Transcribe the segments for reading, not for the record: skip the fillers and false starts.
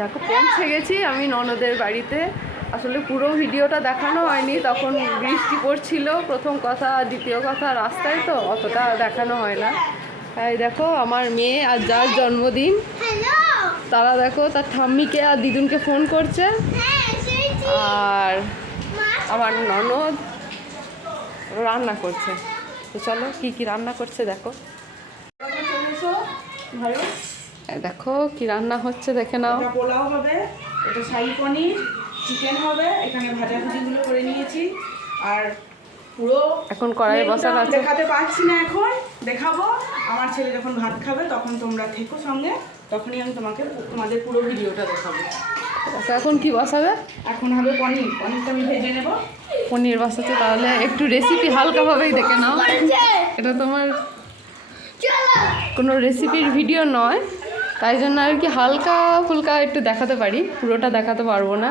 দেখো পৌঁছে গেছি আমি ননদের বাড়িতে। আসলে পুরো ভিডিওটা দেখানো হয়নি, তখন বৃষ্টি পড়ছিল প্রথম কথা, দ্বিতীয় কথা রাস্তায় তো অতটা দেখানো হয় না। তাই দেখো আমার মেয়ে আর যার জন্মদিন তারা দেখো তার ঠাম্মিকে আর দিদুনকে ফোন করছে। আর আমার ননদ রান্না করছে। তো চলো কি কি রান্না করছে দেখো। দেখো কি রান্না হচ্ছে দেখে নাও। পোলাও হবে, এটা শাহী পনির, চিকেন হবে, এখানে ভাজাভুজিগুলো করে নিয়েছি। আর পুরো এখন কড়াই বসানো আছে। দেখাতে পারছি না, এখন দেখাবো। আমার ছেলে যখন ভাত খাবে তখন তোমরা থেকো সঙ্গে, তখনই আমি তোমাদের পুরো ভিডিওটা দেখাবো। আচ্ছা এখন কি বসাবে? এখন হবে পনির, পনিরটা আমি ভেজে নেব। পনির বসাচ্ছে, তাহলে একটু রেসিপি হালকাভাবেই দেখে নাও। এটা তোমার কোনো রেসিপির ভিডিও নয়, তাই জন্য আর কি হালকা ফুলকা একটু দেখাতে পারি, পুরোটা দেখাতে পারবো না।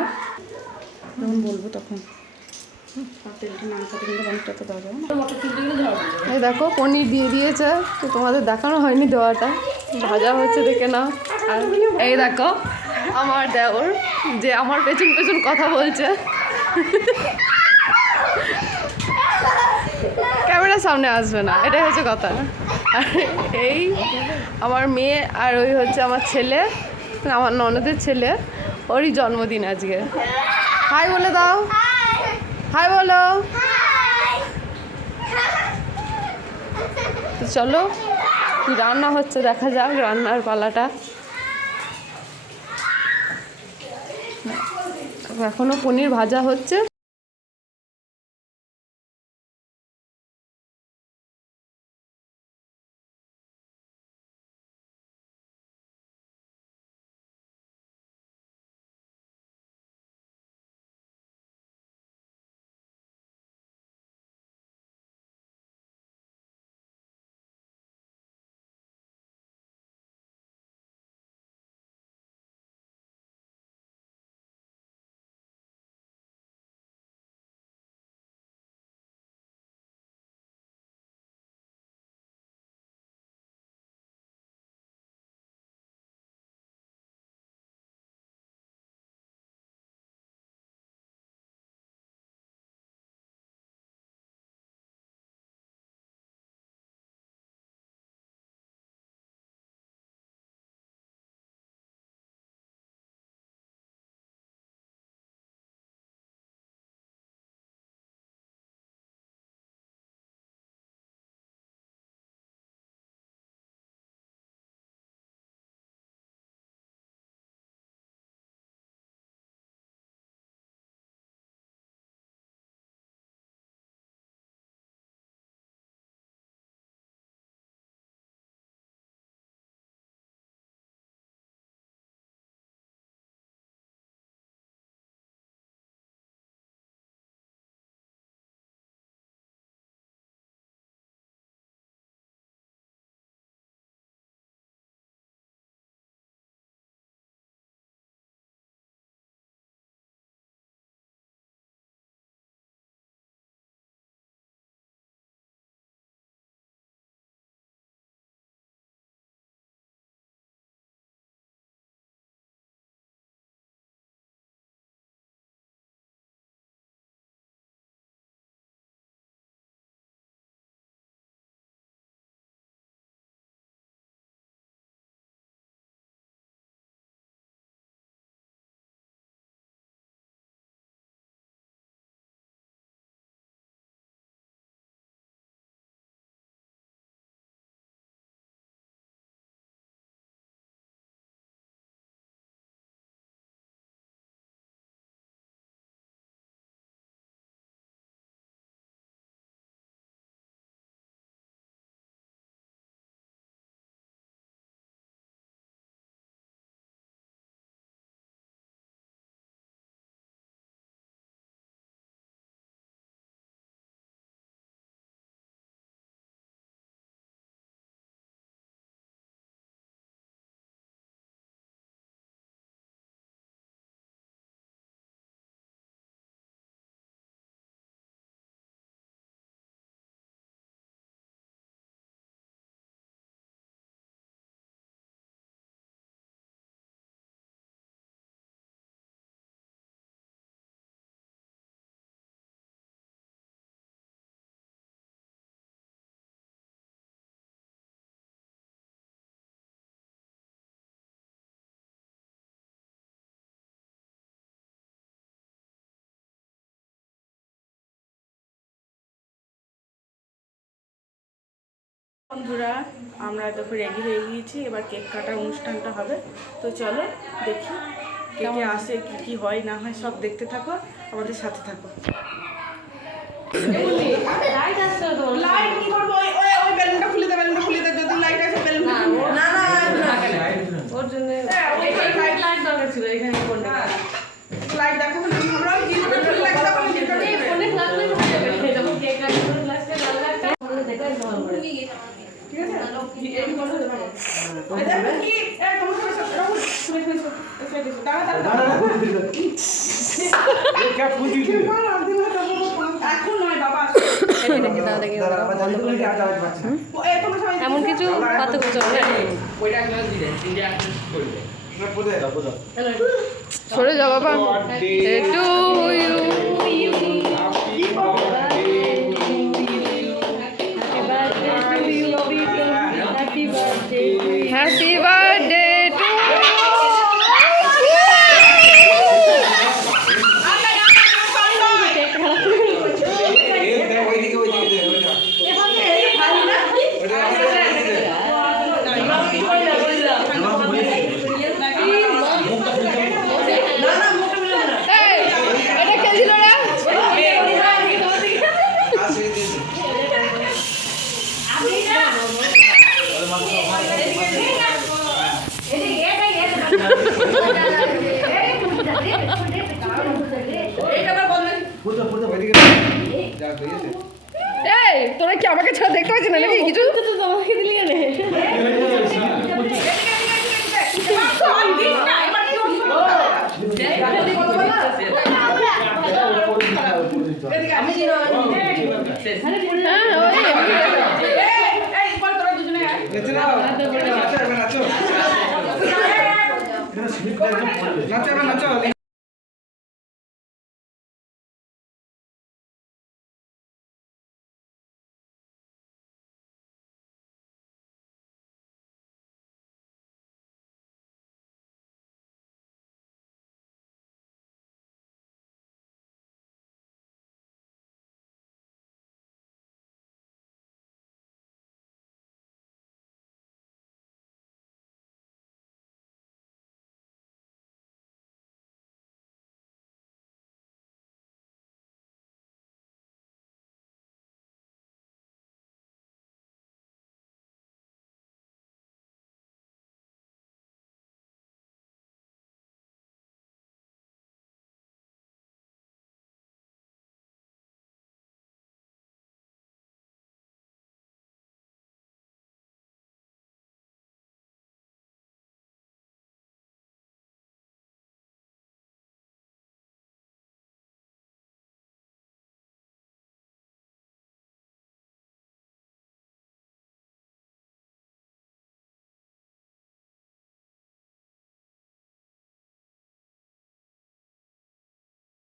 যখন বলবো তখন তেলটা নামতে কিন্তু পনিরটা তো দেওয়া যাবে না। এই দেখো পনির দিয়ে দিয়েছে, তো তোমাদের দেখানো হয়নি দেওয়াটা, ভাজা হচ্ছে দেখে নাও। আর এই দেখো আমার দেওর যে আমার পেছন পেছন কথা বলছে, ক্যামেরার সামনে আসবে না, এটাই হচ্ছে কথা। আর এই আমার মেয়ে, আর ওই হচ্ছে আমার ছেলে, আমার ননদের ছেলে, ওরই জন্মদিন আজকে। হাই বলে দাও, হাই বলো। তো চলো কি রান্না হচ্ছে দেখা যাক, রান্নার পালাটা। এখনো পনির ভাজা হচ্ছে। বন্ধুরা আমরা দেখো রেডি হয়ে গিয়েছি, এবার কেক কাটার অনুষ্ঠানটা হবে। তো চলো দেখি কেকে আসে কি কি হয় না হয় সব দেখতে থাকো, আমাদের সাথে থাকো। লাইট কি করবো? ওই ওই ওই বেলুনটা খুলে দে, বেলুনটা খুলে দে, যদি লাইট আসে বেলুনটা না না ওর জন্য লাইট দরকার ছিল এখানে কোনটা লাইট দেখো না আমরা ওই জিনিসটা খুলে লাগা বলে জিনিসটা ফোনে ক্লাস করে যখন কেক কাটতে ক্লাসে ভালো লাগবে দেখা ভালো করে ঠিক আছে এই বলো এটা কি এই তোমার সাথে রাহুল শুনে শুনে এসে দাঁড়া দাঁড়া ये क्या पूछ रही है এখন নয় বাবা দেখি দাদা দেখি এই তোমার সবাই এমন কিছু পাতে চলে ওইটা ক্লাস দিলে তিনটে অ্যাক্সেস করবে না পড়ে দাও পড়ে সরে যাও বাবা to you happy birthday to ওইদিকে ওইদিকে ওইটা এটা খেলছিল না আসে দিয়েছে পুরো পুরো ওইদিকে যা দিয়েছে এই তোরা কি আমাকে ছাড়া দেখতে পাচ্ছিস না নাকি কিছু